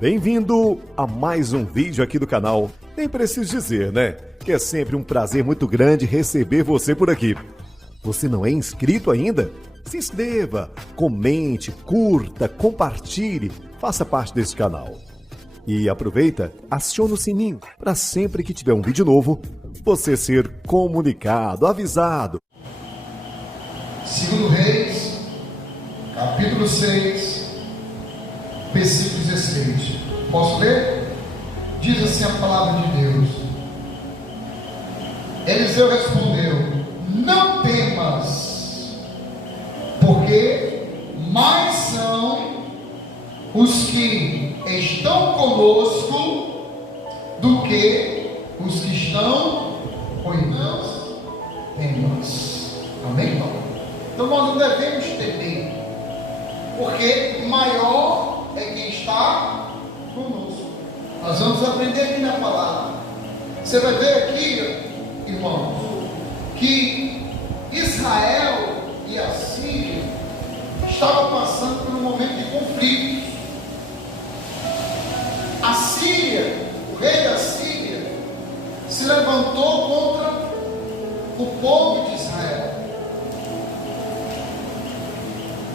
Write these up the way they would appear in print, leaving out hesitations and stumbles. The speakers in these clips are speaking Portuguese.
Bem-vindo a mais um vídeo aqui do canal. Nem preciso dizer, né? Que é sempre um prazer muito grande receber você por aqui. Você não é inscrito ainda? Se inscreva, comente, curta, compartilhe, faça parte desse canal. E aproveita, aciona o sininho para sempre que tiver um vídeo novo, você ser comunicado, avisado. 2 Reis, capítulo 6, versículo 16. Posso ler? Diz assim a palavra de Deus. Eliseu respondeu: não temas, porque mais são os que estão conosco do que os que estão com nós. Amém, irmão? Então nós não devemos temer, porque maior é quem está conosco. Nós vamos aprender aqui na palavra. Você vai ver aqui, irmãos, que Israel e a Síria estavam passando por um momento de conflitos. A Síria, o rei da Síria, se levantou contra o povo de Israel.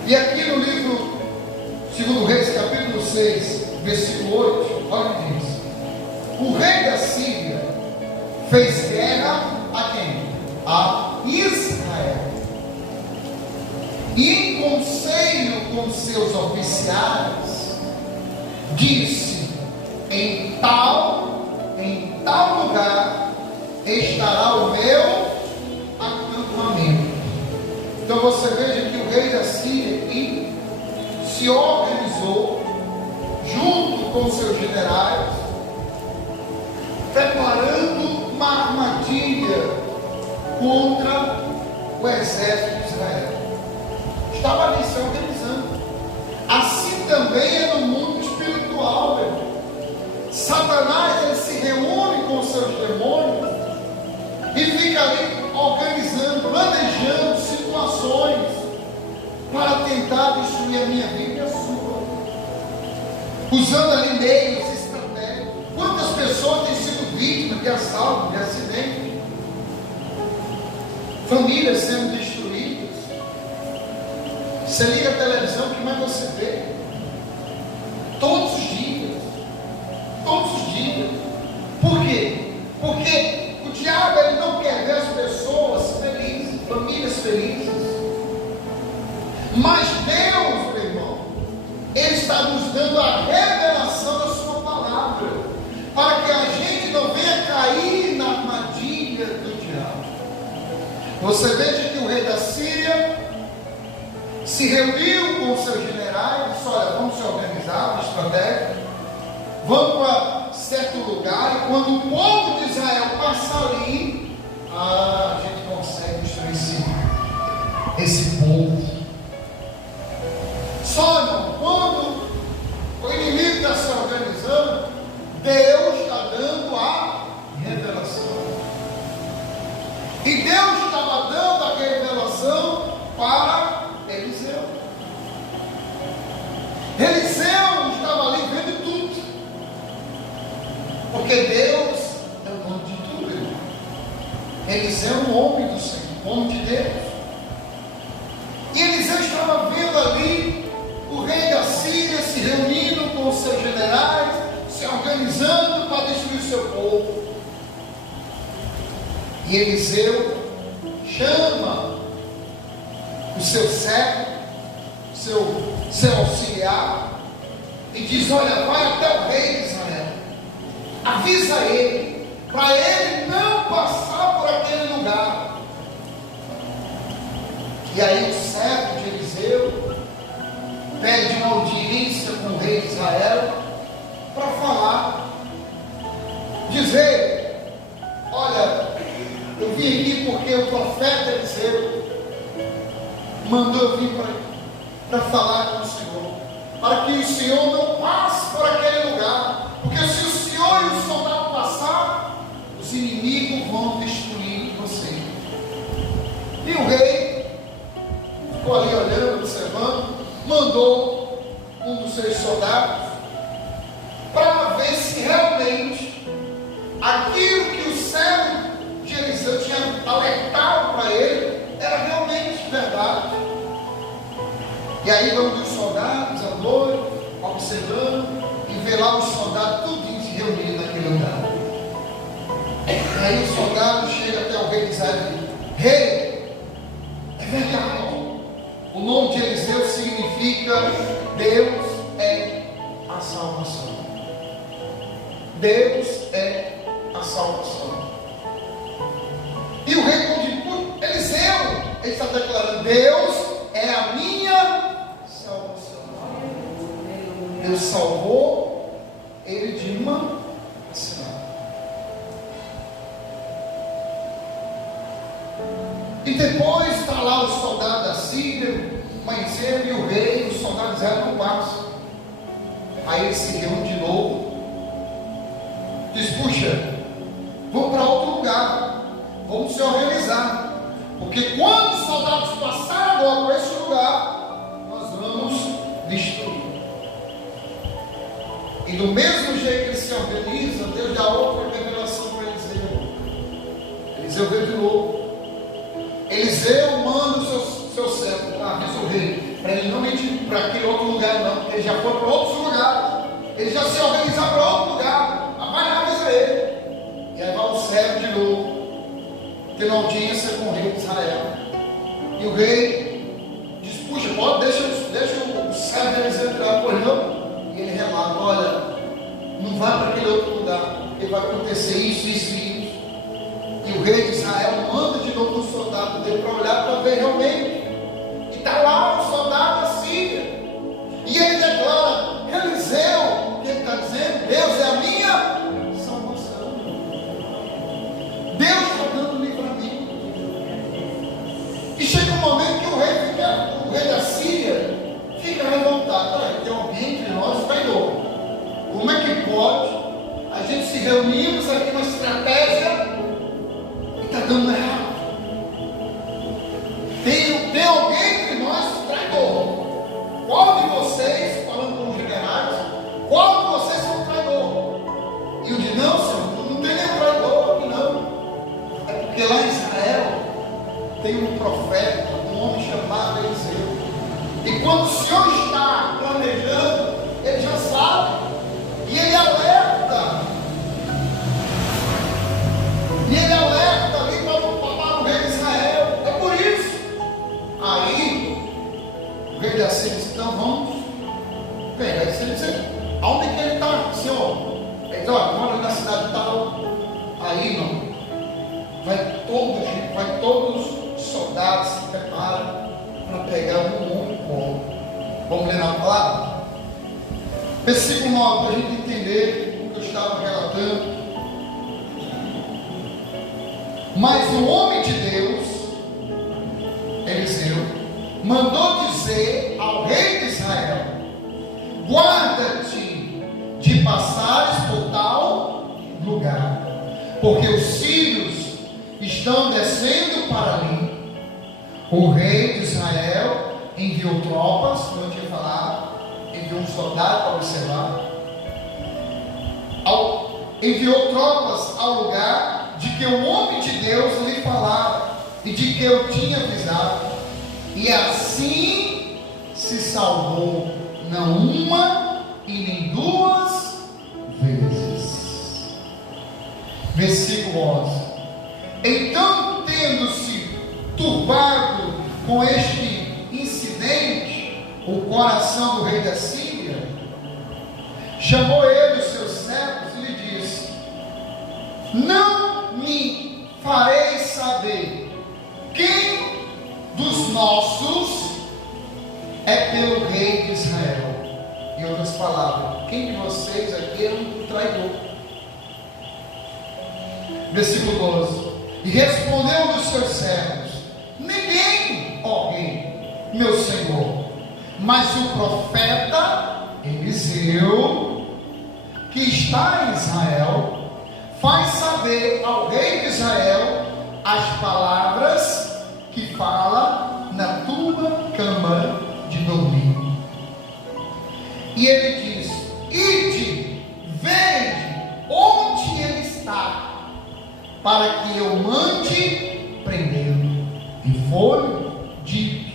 E aqui no livro 2 Reis, capítulo 6, versículo 8, olha o que diz: o rei da Síria fez guerra a quem? A Israel. E em conselho com seus oficiais, disse: em tal lugar estará o meu acampamento. Então você veja que o rei da Síria se organizou junto com seus generais, preparando uma armadilha contra o exército de Israel. Estava ali se organizando. Assim também é no mundo espiritual, meu irmão. Satanás, ele se reúne com seus demônios e fica ali organizando, planejando situações para tentar destruir a minha vida e a sua, usando ali meios estratégicos. Quantas pessoas têm sido vítimas de assalto, de acidente, famílias sendo destruídas? Você liga a televisão, o que mais você vê? Todos os dias. Por quê? Porque o diabo, ele não quer ver as pessoas felizes, famílias felizes. Mas Deus, meu irmão, Ele está nos dando a revelação da sua palavra, para que a gente não venha cair na armadilha do diabo. Você veja que o rei da Síria se reuniu com seus generais e disse: olha, vamos se organizar, uma estratégia, vamos para certo lugar, e quando o povo de Israel passar ali, a gente consegue destruir esse povo. Só, irmão, quando o inimigo está se organizando, Deus está dando a revelação. E Deus estava dando a revelação para Eliseu. Eliseu estava ali vendo tudo, porque Deus é o dono de tudo, irmão. Eliseu é um homem do Senhor, um homem de Deus. E Eliseu estava vendo ali o rei da Síria se reunindo com os seus generais, se organizando para destruir o seu povo. E Eliseu chama o seu servo, seu auxiliar, e diz: olha, vai até o rei de Israel, avisa ele, para ele não passar por aquele lugar. E aí o servo de Eliseu pede uma audiência com o rei de Israel para falar, dizer: olha, eu vim aqui porque o profeta Eliseu mandou eu vir para falar com o Senhor, para que o Senhor não passe por aquele lugar, porque se o Senhor e o soldado passar, os inimigos vão destruir você. E o rei ficou ali olhando, observando, mandou um dos seus soldados aquilo que o servo de Eliseu tinha alertado para ele era realmente verdade. E aí vão os soldados à noite, observando, e vê lá os soldados tudinho se reunindo naquele lugar. E aí o soldado chega até o rei de Israel e diz: rei, é verdade. O nome de Eliseu significa Deus é a salvação. Deus é a salvação. E o rei diz: Eliseu, ele está declarando: Deus é a minha salvação. Deus salvou ele de uma cidade. E depois está lá o soldado da Síria, amanhecendo, e o rei, os soldados de Israel não passam. Aí ele se reúne de novo, diz: puxa, vamos para outro lugar, vamos se organizar, porque quando os soldados passarem agora por esse lugar, nós vamos destruir. E do mesmo jeito que ele se organiza, Deus dá outra revelação para Eliseu. Eliseu veio de novo. Eliseu manda o seu servo, avisa o rei, para ele não ir para aquele outro lugar, não, porque ele já foi para outros lugares, ele já se organizar para outro lugar, vai lá, avisa ele. E aí vai o servo de novo, tendo audiência com o rei de Israel. E o rei diz: puxa, pode, deixa o servo de Eliseu entrar. Pois não. E ele relata: olha, não vai para aquele outro lugar, porque vai acontecer isso, isso e isso. E o rei de Israel manda de novo o soldado dele para olhar, para ver realmente. E está lá o soldado da Síria. E ele declara: Eliseu, que ele está dizendo, Deus é a minha salvação. Deus está dando livramento. E chega um momento que o rei da Síria fica revoltado. Olha, tem alguém entre nós traidor. Como é que pode a gente se reunimos aqui uma estratégia e está dando errado? Tem alguém entre nós traidor. Qual de vocês, falando com os generais, qual de vocês é um traidor? E eu digo: não, senhor, não tem nenhum traidor aqui não. É porque lá em Israel tem um profeta, um homem chamado Eliseu. E quando o Senhor está planejando, ele já sabe. E ele alerta. E ele alerta ali para o rei de Israel. É por isso. Aí, o rei da Síria disse: então vamos pegar esse Eliseu. Aonde que ele está, senhor? Ele diz: olha, mora na cidade tal. Aí, não. Vai todos os soldados se preparam para pegar um homem bom. Vamos ler na palavra? Versículo 9, para a gente entender o que eu estava relatando. Mas o homem de Deus, Eliseu, mandou dizer ao rei de Israel: guarda-te de passares por tal lugar, porque os sírios estão descendo para ali. O rei de Israel enviou tropas, como eu tinha falado, enviou um soldado para observar, enviou tropas ao lugar de que o homem de Deus lhe falava e de que eu tinha avisado, e assim se salvou, não uma e nem duas vezes. Versículo 11. Então, tendo-se turbado com este incidente o coração do rei da Síria, chamou ele os seus servos e lhe disse: não me fareis saber quem dos nossos é pelo rei de Israel. Em outras palavras, quem de vocês aqui é um traidor? Versículo 12. E respondeu um dos seus servos: ninguém, ó rei, meu senhor, mas o profeta Eliseu, que está em Israel, faz saber ao rei de Israel as palavras que fala na tua câmara de dormir. E ele diz: ide, vede onde ele está, para que eu mande prendê-lo. E foi dito: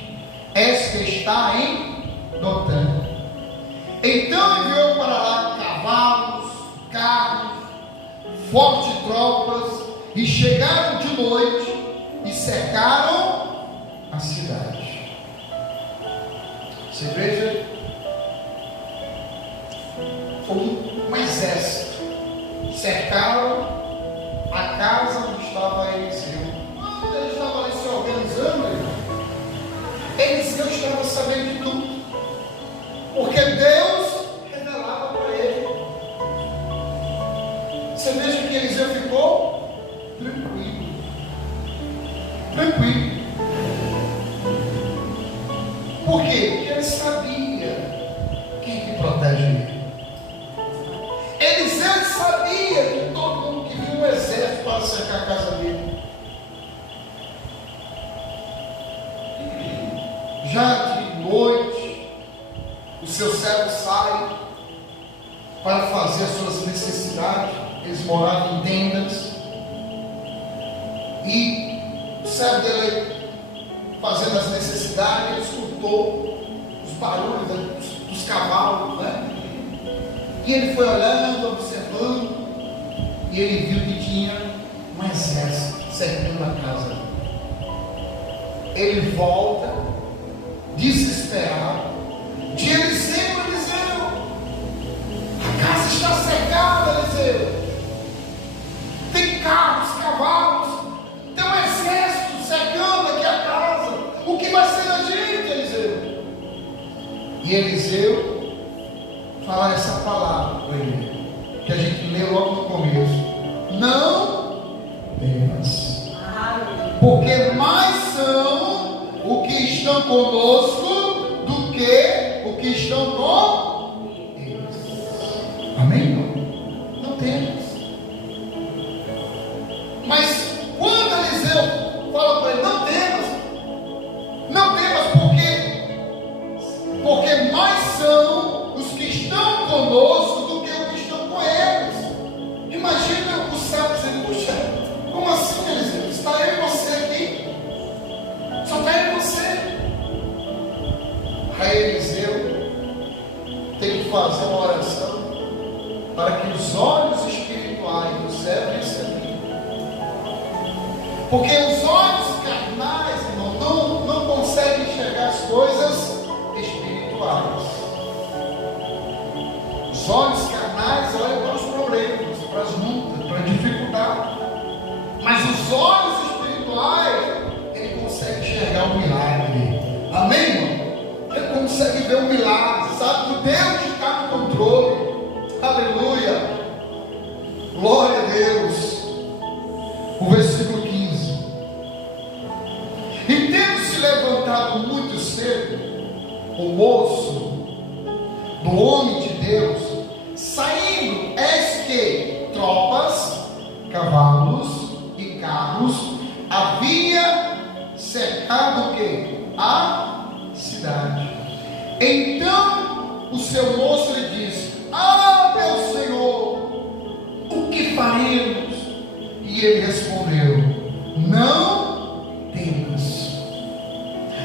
és que está em Dotã. Então enviou para lá cavalos, carros, fortes tropas, e chegaram de noite e cercaram a cidade. Você veja, foi um exército. Cercaram a casa onde estava Eliseu. Quando ele estava ali se organizando, Eliseu estava sabendo de tudo, porque Deus revelava para ele. Você veja que Eliseu ficou tranquilo. Por quê? Porque ele sabia quem que protege ele. Eliseu sabia que todo mundo queria um exército para cercar a casa dele. Já de noite, o seu servo sai para fazer as suas necessidades. Eles moravam em tendas. E o servo dele, fazendo as necessidades, ele escutou os barulhos dos cavalos, né? E ele foi olhando, observando, e ele viu que tinha um exército cercando a casa. Ele volta, desesperado, de Eliseu: a casa está cercada, Eliseu. Tem carros, cavalos, tem um exército cercando aqui a casa. O que vai ser da gente, Eliseu? E Eliseu falar essa palavra para ele, que a gente lê logo no começo: não temas, porque mais são o que estão conosco do que o que estão com eles. Amém? Não temas. Mas quando Eliseu fala para ele: não temas, porque mais são os que estão conosco do que os que estão com eles. Imagina o servo dizendo: puxa, como assim, Eliseu? Está eu e você aqui? Só está eu e você. Aí Eliseu tem que fazer uma oração para que os olhos espirituais do servo recebam. Porque os olhos carnais, irmão, não conseguem enxergar as coisas espirituais. Os olhos carnais olham para os problemas, para as lutas, para a dificuldade. Mas os olhos espirituais, ele consegue enxergar o milagre. Amém, irmão? Ele consegue ver o milagre, sabe que Deus está no controle. Aleluia! Glória a Deus. O versículo 15: e tendo se levantado muito cedo, o moço do homem de Deus, saindo, eis que tropas, cavalos e carros havia cercado o quê? A cidade. Então o seu moço lhe disse: ah, meu senhor, o que faremos? E ele respondeu: não temas,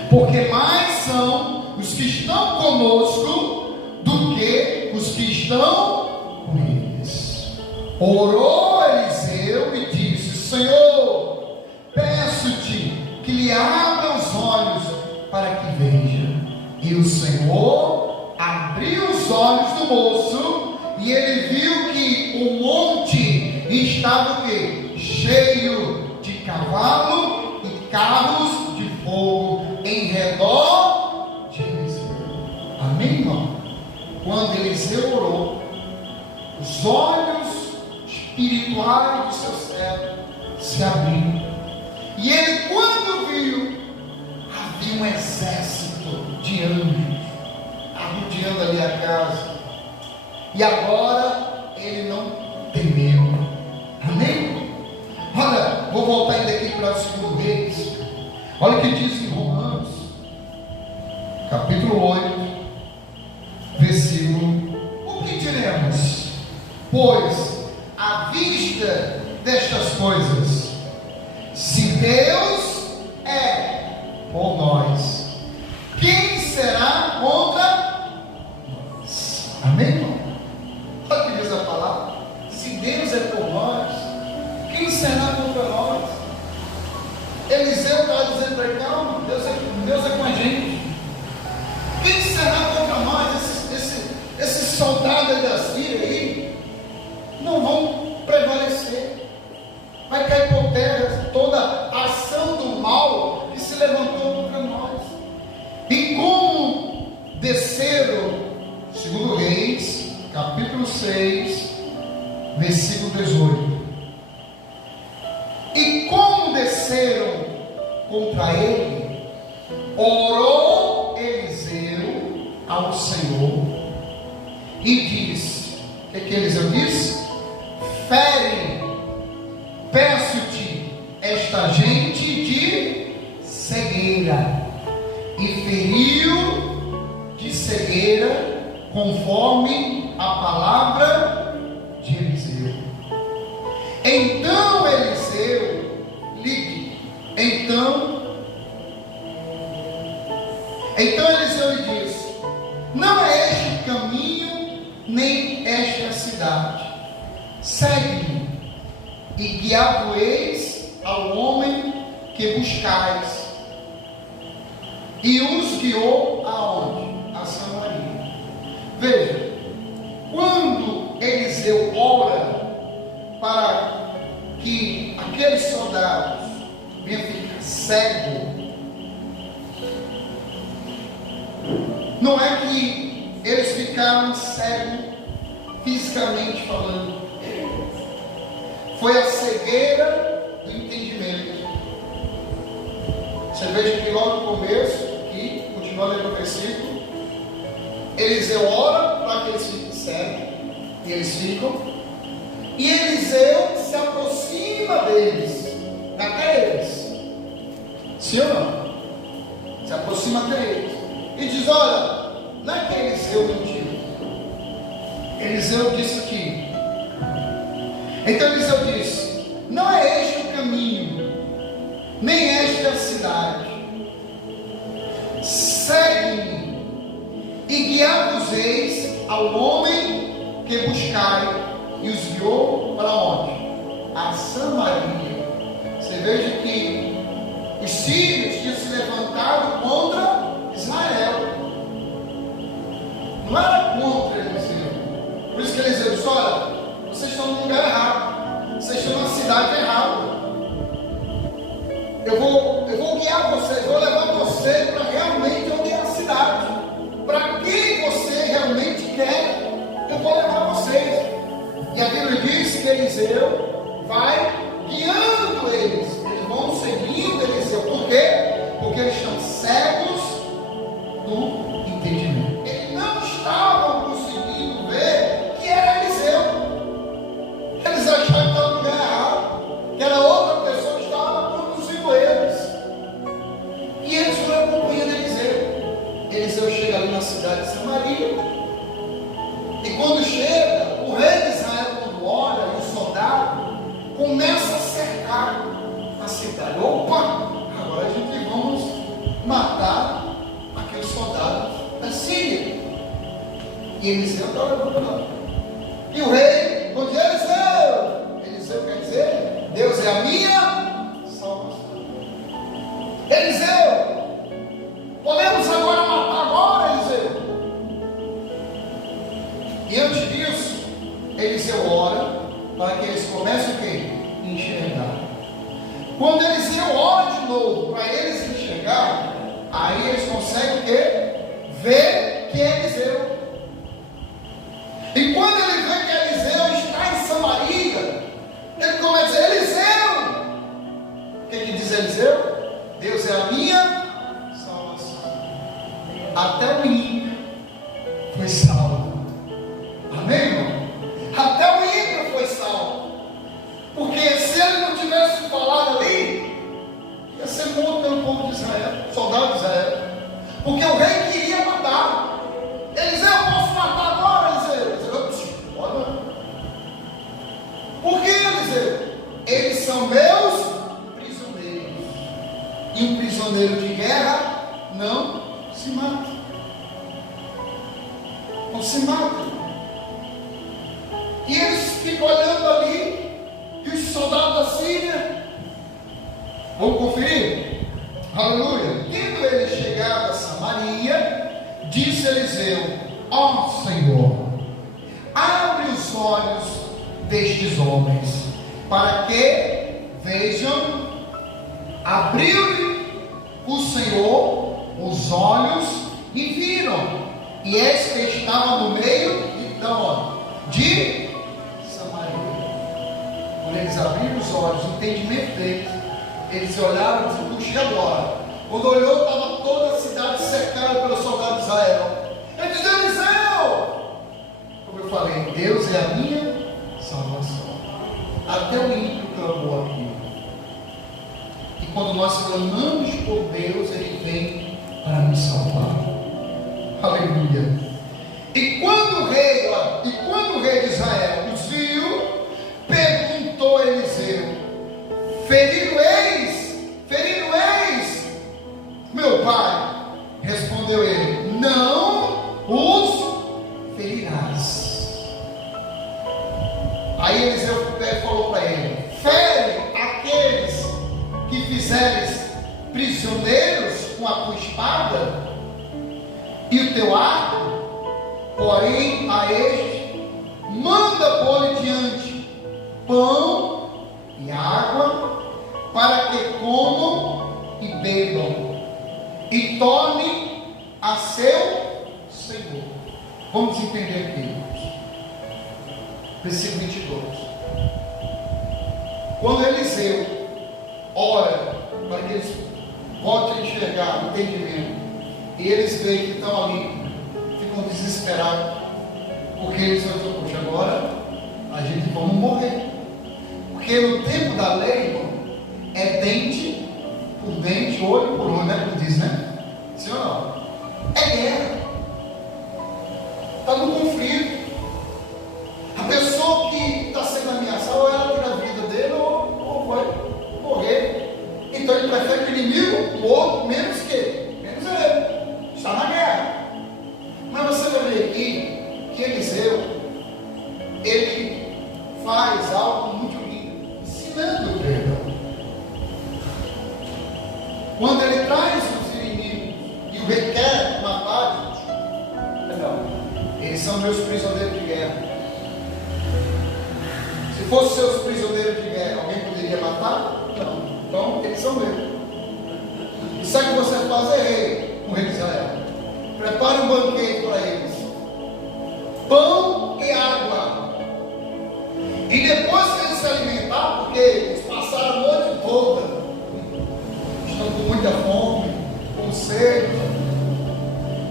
porque mais são os que estão conosco do que os que estão com eles. Orou Eliseu e disse: Senhor, peço-te que lhe abra os olhos para que veja. E o Senhor abriu os olhos do moço, e ele viu que o monte estava o quê? Cheio de cavalo e carros de fogo em redor de Eliseu. Amém, irmão? Quando Eliseu orou, os olhos espirituais do seu servo se abriram, e ele, quando viu, havia um exército de anjos arrodeando ali a casa, e agora ele não temeu. Amém? Olha, vou voltar ainda aqui para o 2 Reis. Olha o que diz em Romanos, capítulo 8, versículo: o que diremos? Pois, à vista destas coisas, Deus é por nós, quem será contra nós? Amém, irmão? Olha o que diz a palavra. Se Deus é por nós, quem será contra nós? Eliseu está dizendo para ele: calma, Deus é com a gente. Quem será contra nós? Esses soldados da Síria aí não vão prevalecer. Vai cair por terra toda a ação do mal que se levantou contra nós. E como desceram, segundo Reis, capítulo 6, versículo 18. E como desceram contra ele, orou Eliseu ao Senhor e disse: o que Eliseu disse? Fere, peço-te, esta gente de cegueira. E feriu de cegueira, conforme a palavra de Eliseu. Então Eliseu Eliseu lhe disse: não é este o caminho, nem esta é a cidade. Segue-me, e guiar-vos-eis ao homem que buscais. E os guiou aonde? A Samaria. Veja, quando Eliseu ora para que aqueles soldados venham ficar cegos, não é que eles ficaram cegos fisicamente falando, foi a cegueira do entendimento. Você veja que logo no começo, aqui, continua lendo o versículo, Eliseu ora para que eles fiquem cegos, e eles ficam, e Eliseu se aproxima deles, até eles, sim ou não? Se aproxima até eles, e diz: olha, não é que Eliseu mentiu, Eliseu disse aqui. Então Eliseu disse: não é este o caminho, nem esta é a cidade. Segue-me, e guiar-vos-eis ao homem que buscai. E os guiou para onde? A Samaria. Você veja que os sírios tinham se levantado contra Israel, não era contra Eliseu. Por isso que Eliseu disse: olha, vocês estão no lugar errado, vocês estão na cidade errada. Eu vou guiar vocês, vou levar vocês para realmente onde é a cidade. Para quem você realmente quer, eu vou levar vocês. E a Bíblia diz que Eliseu vai guiando eles. Eles vão seguindo Eliseu. Por quê? Porque eles estão cegos do entendimento. Eles não estavam conseguindo ver que era Eliseu. Eles achavam que estava no lugar errado, que era outra pessoa que estava conduzindo eles. E eles foram acompanhando Eliseu. Eliseu chega ali na cidade de Samaria. E quando chega, o rei de Israel, quando olha, e o soldado começa a cercar a cidade. Opa, agora a gente vamos matar aqueles soldados da Síria. E Eliseu está olhando lá. E o rei, quando diz: Eliseu quer dizer, Deus é a minha salvação. Eliseu, podemos agora matar agora, Eliseu? E antes disso, Eliseu ora para que eles comecem o quê? Enxergar. Quando Eliseu ora de novo para eles enxergar, aí eles conseguem o quê? Ver que é Eliseu. E quando ele vê que Eliseu está em Samaria, ele começa a dizer: Eliseu! O que diz Eliseu? Deus é a minha salvação. Até o ímpio foi salvo. Amém, irmão? Até o ímpio foi salvo. Porque se ele não tivesse falado ali, ia ser morto pelo povo de Israel, soldado de Israel. Porque o rei queria matar. Eliseu, eu posso matar agora, Eliseu? Pode. Por que, Eliseu? Eles são meus prisioneiros. prisioneiro de guerra não se mata. Não se mata. E eles ficam olhando ali, e os soldados da Síria, vamos conferir? Aleluia. Tendo ele chegado a Samaria, disse Eliseu: ó Senhor, abre os olhos destes homens, para que vejam. Abriu-lhe o Senhor os olhos e viram, e eis que estava no meio de Samaria. Quando eles abriram os olhos, o entendimento deles, eles olharam e disseram: puxa, agora. Quando olhou, estava toda a cidade cercada pelos soldados de Israel. Ele disse: Eliseu, como eu falei, Deus é a minha salvação. Até o ímpio clamou aqui. E quando nós clamamos por Deus, Ele vem para nos salvar. Aleluia. E quando o rei de Israel os viu, perguntou a Eliseu: ferido eis, meu pai? Respondeu ele: não os ferirás. Aí Eliseu falou para ele: fere aqueles que fizeres prisioneiros com a tua espada e o teu arco, porém a este manda pôr-lhe diante pão e água, para que comam e bebam e tornem a seu Senhor. Vamos entender aqui, irmãos. Versículo 22. Quando Eliseu ora para que eles voltem a enxergar o entendimento, e eles veem que estão ali, ficam desesperados, porque eles vão dizer: poxa, agora a gente vamos morrer. Porque no tempo da lei, irmão, é dente por dente, olho por olho, né? Como diz, né? Sim ou não? É guerra. Está no conflito. A pessoa que está sendo ameaçada, ou ela tira a vida dele, ou vai morrer. Então ele prefere que o inimigo, o outro, menos ele. Está na guerra. Mas você vai ver aqui que Eliseu, ele faz algo muito lindo, ensinando o perdão. Quando ele traz os inimigos e o requer matar, eles são meus prisioneiros de guerra. Se fossem seus prisioneiros de guerra, alguém poderia matar? Não. Então eles são meus. E sabe o que você faz? É rei, o rei de Israel. Prepare um banquete para eles, pão e água. E depois que eles se alimentar, porque eles passaram a noite toda, estão com muita fome, com sede,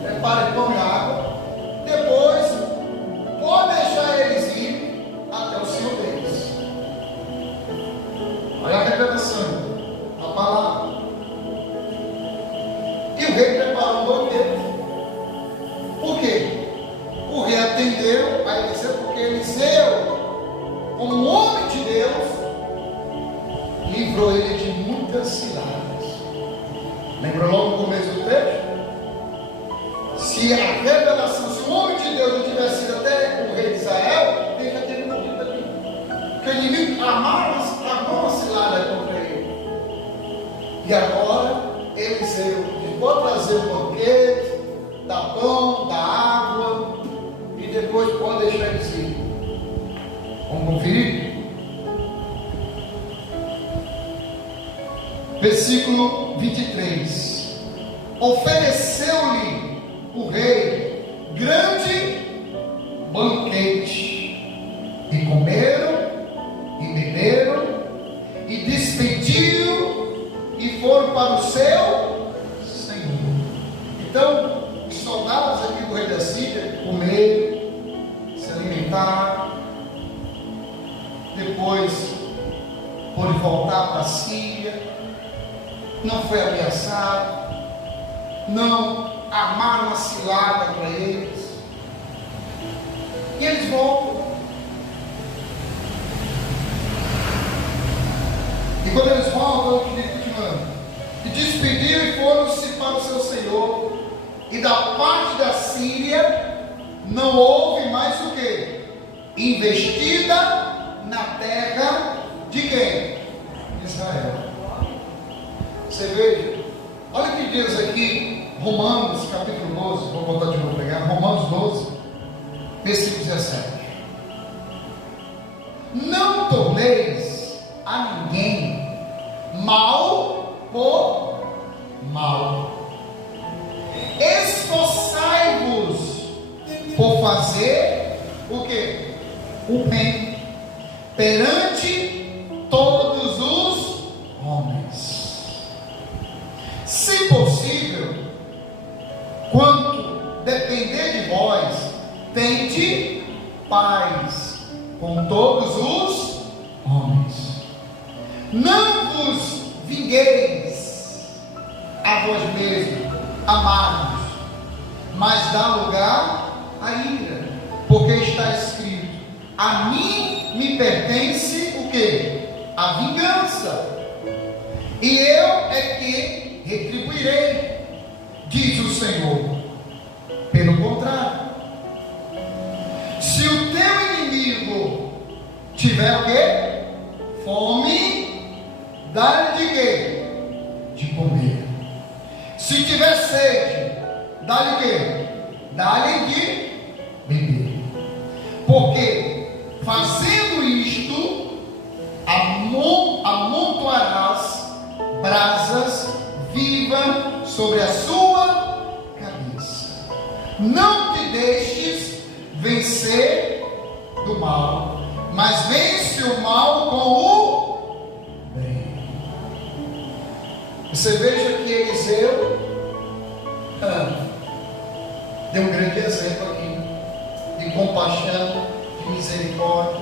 prepare pão e água. Depois, pode deixar eles ir até o Senhor deles. Olha a revelação, a palavra. E o rei preparou um banquete. Por quê? O rei atendeu a Eliseu, porque Eliseu, como um homem de Deus, livrou ele de muitas ciladas. Lembra logo no começo do texto? Se a revelação, se o homem de Deus não tivesse ido até o rei de Israel, ele já teria morrido ali. Porque o inimigo armou uma cilada contra ele. E agora, Eliseu pode trazer o banquete, dá pão, dá água, e depois pode deixar eles ir. Vamos conferir? Versículo 23. Ofereceu-lhe o rei grande banquete, e comeram, e beberam, e despediram, e foram para o seu Senhor. Então, os soldados aqui do rei da Síria comeram, se alimentaram, depois foram voltar para a Síria, não foi ameaçado, não armaram uma cilada para eles, e eles voltam. E quando eles voltam, continuando, e despediram e para o seu Senhor, e da parte da Síria não houve mais o que? Investida na terra de quem? Israel. Você veja, olha o que diz aqui, Romanos capítulo 12, vou voltar de novo pegar, Romanos 12, versículo 17. Não torneis a ninguém mal por mal. Esforçai-vos por fazer o que? O bem perante todos os homens. Se possível, quanto depender de vós, tende paz com todos os homens. Não vos vingueis a vós mesmos, amados, mas dá lugar à ira, porque está escrito: a mim me pertence o que? A vingança, e eu é que retribuirei, diz o Senhor. Pelo contrário, se o teu inimigo tiver o quê? Fome, dá-lhe de quê? De comer. Se tiver sede, dá-lhe o quê? Dá-lhe de beber. Porque fazendo isto, amontoarás brasas vivas sobre a sua cabeça. Não te deixes vencer do mal, mas vence o mal com o bem. Você veja que Eliseu deu um grande exemplo aqui de compaixão, de misericórdia.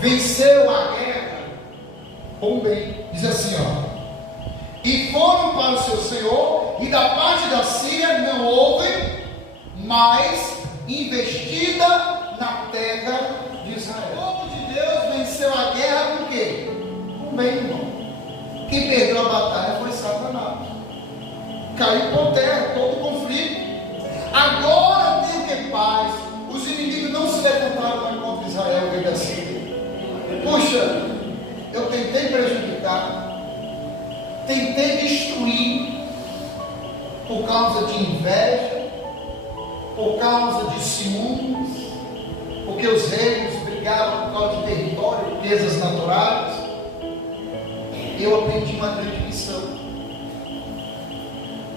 Venceu a guerra com o bem. Diz assim, ó: e foram para o seu Senhor, e da parte da Síria não houve mais investida na terra de Israel. O povo de Deus venceu a guerra por quê? Com bem, irmão. Quem perdeu a batalha foi Satanás. Caiu por terra todo o conflito. Agora tem o que? Paz. Os inimigos não se levantaram contra Israel e da Síria. Puxa, eu tentei prejudicar, tentei destruir, por causa de inveja, por causa de ciúmes, porque os reinos brigaram por causa de território, riquezas naturais. Eu aprendi uma grande lição: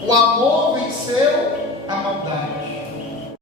o amor venceu a maldade.